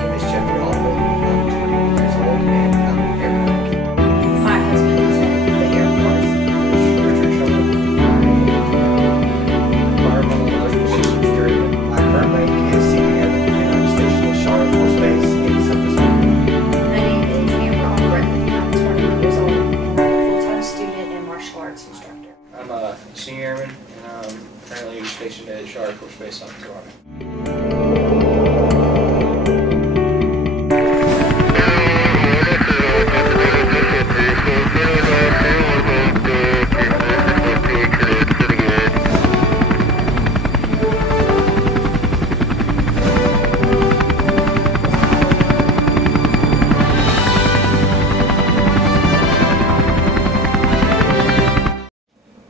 name is Jeffrey Albritton. I'm 21 years old and I'm an aircraft mechanic. My husband is in the Air Force. Richard Sherman. Environmental Electrical Systems Journeyman. My current rank is senior airman and I'm stationed at Shaw Air Force Base in Sumter, South Carolina. My name is Amber Albritton. I'm 21 years old and I'm a full-time student and martial arts instructor. I'm a senior airman and I'm currently stationed at Shaw Air Force Base, South Carolina.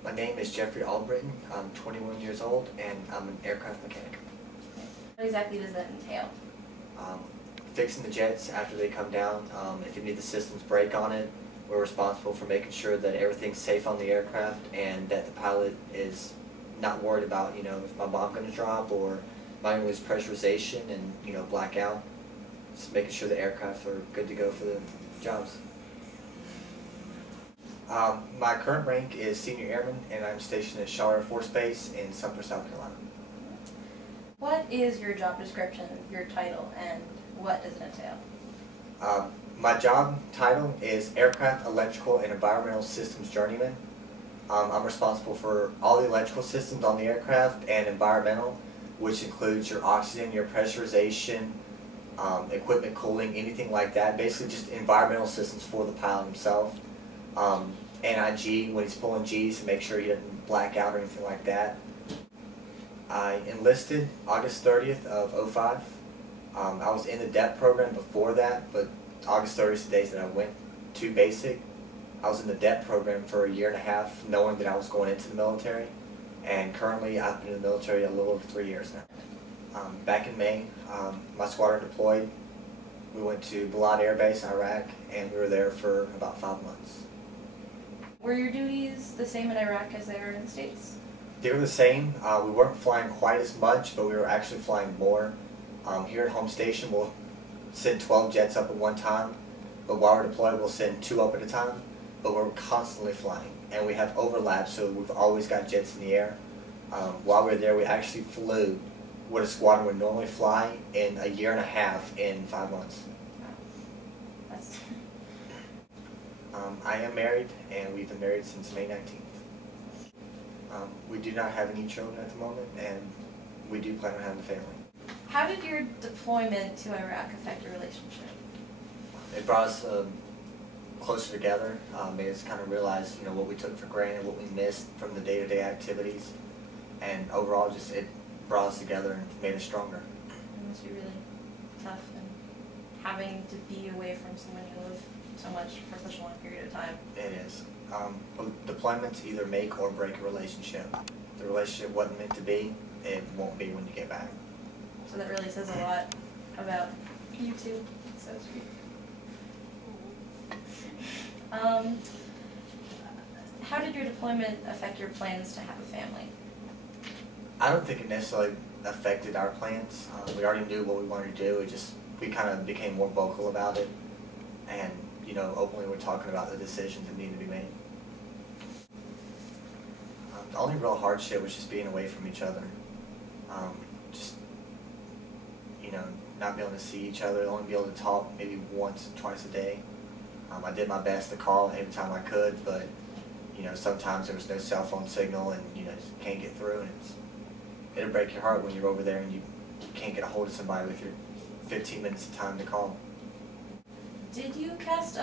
My name is Jeffrey Albritton. I'm 21 years old and I'm an aircraft mechanic. What exactly does that entail? Fixing the jets after they come down. If any of the systems break on it, we're responsible for making sure that everything's safe on the aircraft and that the pilot is not worried about, if my bomb going to drop or might lose pressurization and, black out. Just making sure the aircraft are good to go for the jobs. My current rank is senior airman and I'm stationed at Shaw Air Force Base in Sumter, South Carolina. What is your job description, your title, and what does it entail? My job title is Aircraft Electrical and Environmental Systems Journeyman. I'm responsible for all the electrical systems on the aircraft and environmental, which includes your oxygen, your pressurization, equipment cooling, anything like that. Basically just environmental systems for the pilot himself. NIG, when he's pulling G's to make sure he doesn't black out or anything like that. I enlisted August 30th of '05. I was in the DEP program before that, but August 30th is the days that I went to basic. I was in the DEP program for a year and a half, knowing that I was going into the military. And currently, I've been in the military a little over 3 years now. Back in May, my squadron deployed. We went to Balad Air Base, Iraq, and we were there for about 5 months. Were your duties the same in Iraq as they are in the States? They were the same. We weren't flying quite as much, but we were actually flying more. Here at home station, we'll send 12 jets up at one time, but while we're deployed, we'll send 2 up at a time, but we're constantly flying, and we have overlap, so we've always got jets in the air. While we were there, we actually flew what a squadron would normally fly in a year and a half in 5 months. That's I am married, and we've been married since May 19th. We do not have any children at the moment, and we do plan on having a family. How did your deployment to Iraq affect your relationship? It brought us closer together, made us kind of realize, what we took for granted, what we missed from the day-to-day activities, and overall, just it brought us together and made us stronger. It must be really tough, and having to be away from someone you love so much for such a long period of time. It is. Deployments either make or break a relationship. If the relationship wasn't meant to be, it won't be when you get back. So that really says a lot about you two. It's so sweet. How did your deployment affect your plans to have a family? I don't think it necessarily affected our plans. We already knew what we wanted to do. We kind of became more vocal about it, and openly we're talking about the decisions that need to be made. The only real hardship was just being away from each other. Not being able to see each other, only be able to talk maybe once or twice a day. I did my best to call every time I could, but sometimes there was no cell phone signal, and just can't get through, and it'll break your heart when you're over there and you can't get a hold of somebody with your 15 minutes of time to call. Did you cast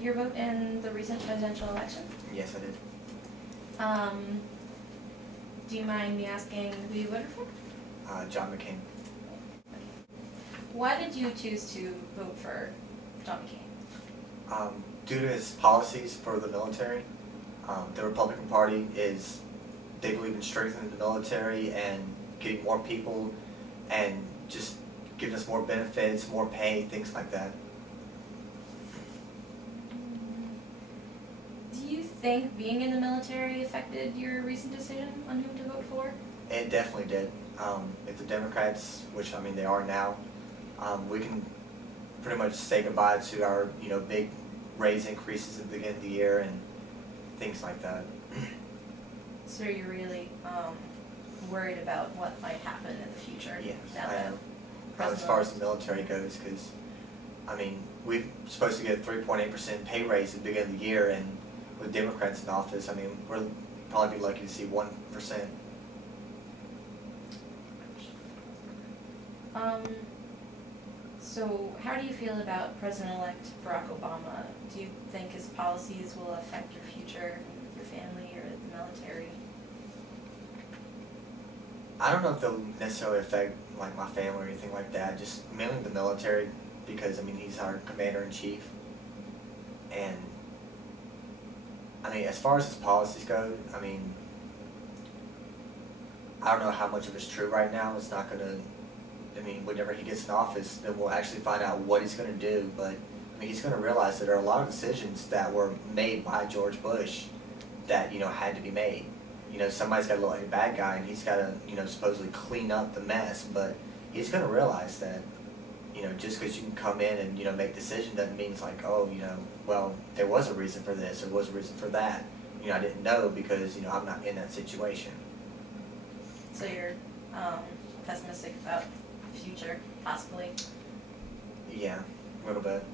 your vote in the recent presidential election? Yes, I did. Do you mind me asking who you voted for? John McCain. Why did you choose to vote for John McCain? Due to his policies for the military, the Republican Party they believe in strengthening the military and getting more people and just giving us more benefits, more pay, things like that. Do you think being in the military affected your recent decision on whom to vote for? It definitely did. If the Democrats, which I mean they are now, we can pretty much say goodbye to our big raise increases at the beginning of the year and things like that. So you're really worried about what might happen in the future? Yes, now I that am. President As far as the military goes, because I mean we're supposed to get a 3.8% pay raise at the beginning of the year, and with Democrats in office, I mean we'll probably be lucky to see 1%. So how do you feel about President-elect Barack Obama? Do you think his policies will affect your future, your family, or the military? I don't know if they'll necessarily affect like my family or anything like that. Just mainly the military, because I mean he's our commander in chief, and I mean as far as his policies go, I mean I don't know how much of it's true right now. It's not gonna. I mean, whenever he gets in office, then we'll actually find out what he's going to do. But I mean, he's going to realize that there are a lot of decisions that were made by George Bush that had to be made. Somebody's got to look like a bad guy, and he's got to supposedly clean up the mess. But he's going to realize that just because you can come in and make decisions doesn't mean it's like, oh, well, there was a reason for this or was a reason for that. I didn't know because I'm not in that situation. So you're pessimistic about the future, possibly? Yeah, a little bit.